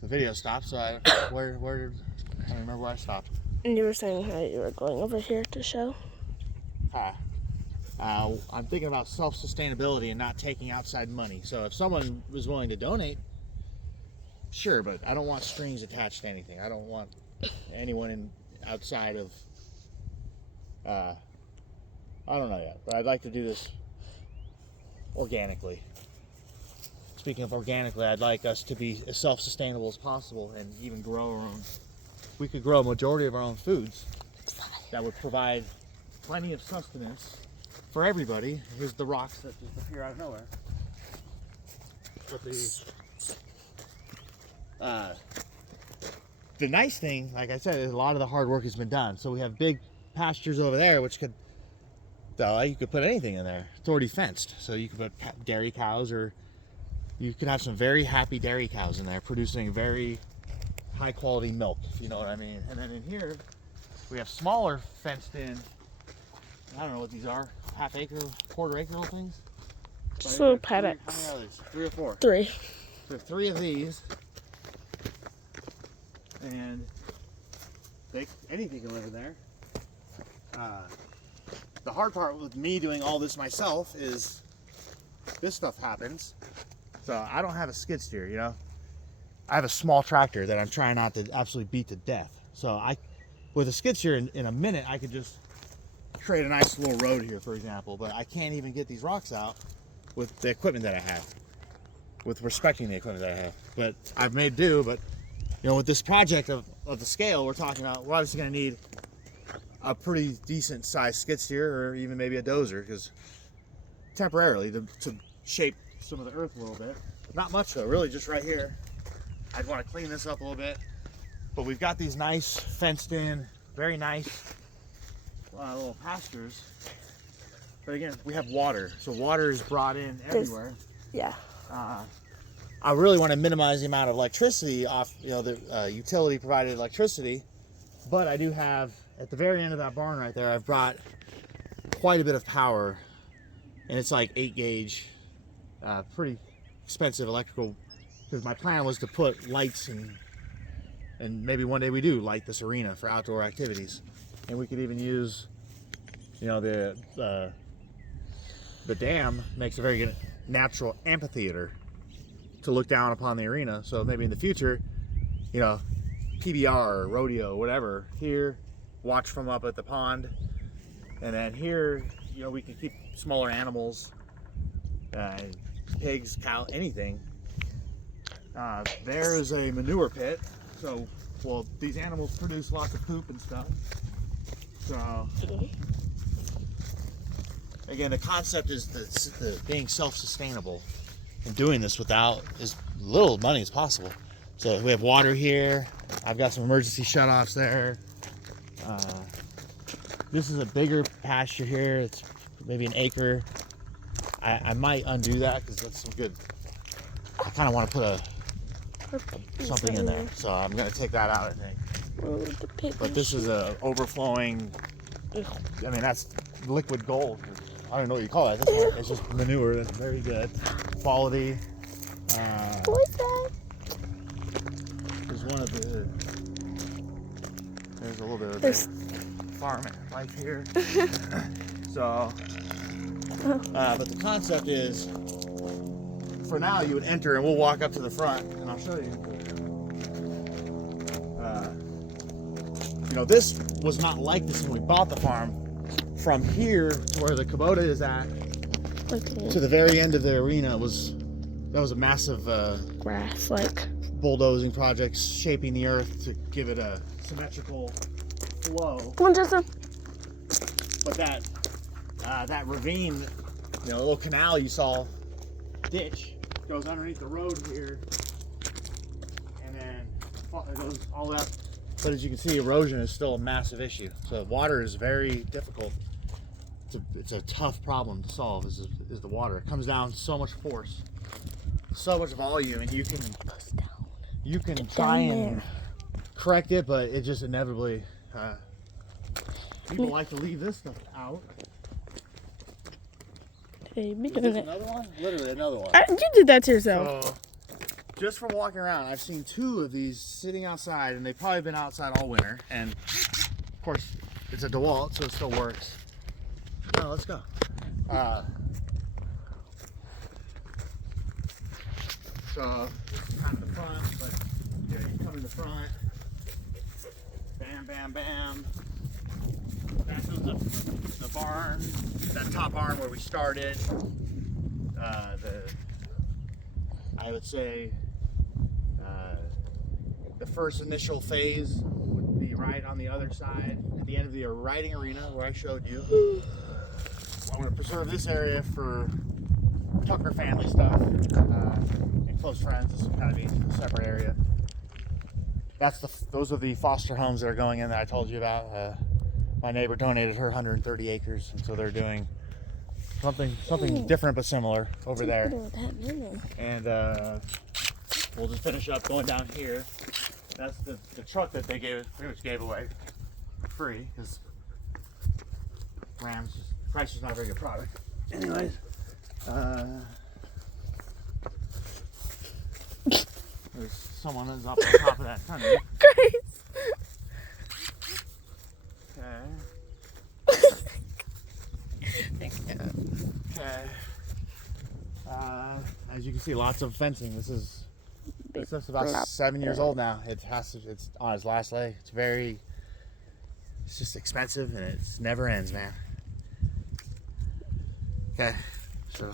the video stopped. So I don't remember where I stopped. And you were saying how you were going over here to show. I'm thinking about self-sustainability and not taking outside money. So if someone was willing to donate, sure, but I don't want strings attached to anything. I don't want anyone outside of, I don't know yet, but I'd like to do this organically. Speaking of organically, I'd like us to be as self-sustainable as possible and even grow our own. We could grow a majority of our own foods that would provide plenty of sustenance for everybody. Here's the rocks that just appear out of nowhere. But the nice thing, like I said, is a lot of the hard work has been done. So we have big pastures over there, which could, you could put anything in there. It's already fenced. So you could put dairy cows, or you could have some very happy dairy cows in there producing very high quality milk, if you know what I mean. And then in here, we have smaller fenced in, I don't know what these are, half acre, quarter acre little things? Just little paddocks. How many are these? 3 or 4? 3. There are 3 of these. And anything can live in there. The hard part with me doing all this myself is this stuff happens. So I don't have a skid steer, you know. I have a small tractor that I'm trying not to absolutely beat to death. So with a skid steer in a minute, I could just create a nice little road here, for example. But I can't even get these rocks out with the equipment that I have, with respecting the equipment that I have. But I've made do. But you know, with this project of the scale we're talking about, we're obviously going to need a pretty decent sized skid steer, or even maybe a dozer, because temporarily to shape some of the earth a little bit. Not much though, really, just right here. I'd want to clean this up a little bit, but we've got these nice fenced in, very nice little pastures. But again, we have water, so water is brought in everywhere. Yeah. I really want to minimize the amount of electricity off, you know, the utility provided electricity, but I do have, at the very end of that barn right there, I've brought quite a bit of power, and it's like 8 gauge, pretty expensive electrical, because my plan was to put lights and maybe one day we do light this arena for outdoor activities, and we could even use, you know, the dam makes a very good natural amphitheater to look down upon the arena. So maybe in the future, you know, PBR or rodeo, whatever, here, watch from up at the pond, and then here, you know, we can keep smaller animals, pigs, cow, anything. There is a manure pit, so, well, these animals produce lots of poop and stuff. So, again, the concept is the being self-sustainable and doing this without as little money as possible. So we have water here. I've got some emergency shutoffs there. This is a bigger pasture here. It's maybe an acre. I might undo that because that's some good. I kind of want to put something in there, so I'm gonna take that out, I think. But this is a overflowing. I mean, that's liquid gold. I don't know what you call it. It's just manure. That's very good quality. What's that? There's one of the. There's a little bit of the farm life here. So, but the concept is, for now, you would enter, and we'll walk up to the front, and I'll show you. You know, this was not like this when we bought the farm. From here to where the Kubota is at, to the very end of the arena, that was a massive grass, like bulldozing project, shaping the earth to give it a symmetrical flow. Come on, Justin. But that ravine, you know, little canal you saw, ditch, goes underneath the road here, and then it goes all the way up. But as you can see, erosion is still a massive issue. So water is very difficult. It's a tough problem to solve, is the water. It comes down so much force, so much volume, and you can try and correct it, but it just inevitably, people like to leave this stuff out. Hey, Is this another one? Literally another one. You did that to yourself. So, just from walking around, I've seen 2 of these sitting outside, and they've probably been outside all winter. And of course, it's a DeWalt, so it still works. No, let's go. So this is kind of the front, but you come in the front. Bam, bam, bam. That's the barn, that top barn where we started. I would say the first initial phase would be right on the other side at the end of the riding arena where I showed you. I'm going to preserve this area for Tucker family stuff and close friends. This will kind of be a separate area. Those are the foster homes that are going in that I told you about. My neighbor donated her 130 acres, and so they're doing something different but similar over there. And we'll just finish up going down here. That's the truck that they pretty much gave away for free because Chrysler's not a very good product. Anyways, there's someone that's up on top of that tunnel. Okay. As you can see, lots of fencing. This is about 7 years old now. It's on its last leg. It's just expensive and it never ends, man. Okay, so